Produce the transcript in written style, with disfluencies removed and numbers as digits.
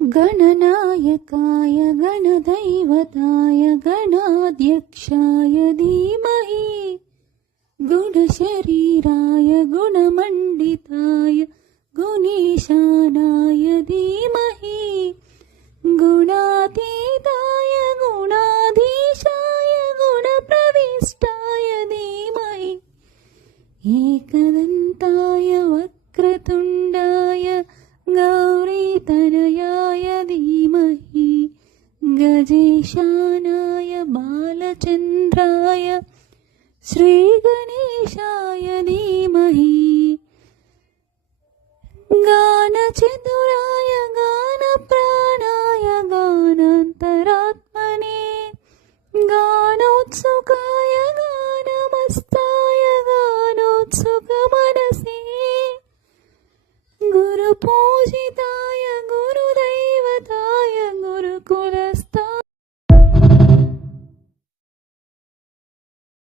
गणनायकाय गणदैवताय गणाध्यक्षाय धीमहि गुणशरीराय गुणमण्डिताय गुणीशानाय धीमहि गुणातीताय गुणाधीशाय गुणप्रविष्टाय धीमहि एकदन्ताय वक्रतुण्डाय गौरीतनयाय धीमहि गजेशानाय बालचन्द्राय श्रीगणेशाय धीमहि गानचतुराय